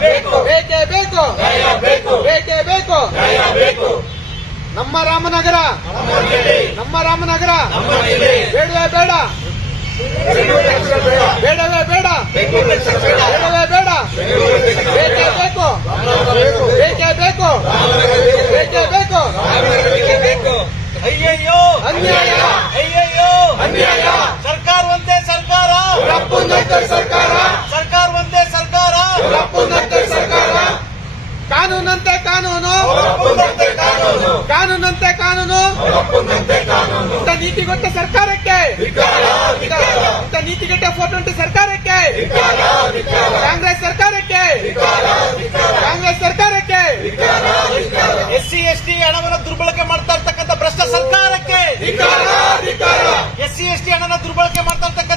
ಬೇಕೇ ಬೇಕು, ಬೇಕೇ ಬೇಕು. ನಮ್ಮ ರಾಮನಗರ ಬೇಡವೇ ಬೇಡ, ಬೇಡವೇ ಬೇಡ, ಬೇಡವೇ ಬೇಡ. ಬೇಕೇ ಬೇಕು, ಬೇಕೇ ಬೇಕು, ಬೇಕೇ ಬೇಕು. ಅಯ್ಯಯ್ಯೋ ಅನ್ಯಾಯ, ಅಯ್ಯಯ್ಯೋ ಅನ್ಯಾಯ. ಸರ್ಕಾರ ಒಂದೇ ಸರ್ಕಾರ, ರಪ್ಪುನಂತೆ ಸರ್ಕಾರ, ಸರ್ಕಾರ ಒಂದೇ ಸರ್ಕಾರ, ರಪ್ಪುನಂತೆ ಸರ್ಕಾರ. ಕಾನೂನಂತೆ ಕಾನೂನು, ಕಾನೂನಂತೆ ಕಾನೂನು. ಇಂಥ ನೀತಿಗೊಟ್ಟ ಸರ್ಕಾರಕ್ಕೆ, ಇಂಥ ನೀತಿಗೆಟ್ಟ 420 ಸರ್ಕಾರಕ್ಕೆ, ಕಾಂಗ್ರೆಸ್ ಸರ್ಕಾರಕ್ಕೆ, ಕಾಂಗ್ರೆಸ್ ಸರ್ಕಾರಕ್ಕೆ, ಎಸ್ಸಿ ಎಸ್ಟಿ ಹಣವನ್ನು ದುರ್ಬಳಕೆ ಮಾಡ್ತಾ ಇರ್ತಕ್ಕಂಥ ಭ್ರಷ್ಟ ಸರ್ಕಾರಕ್ಕೆ, ಎಸ್ಸಿ ಎಸ್ಟಿ ಹಣನ ದುರ್ಬಳಕೆ ಮಾಡ್ತಾ ಇರ್ತಕ್ಕಂಥ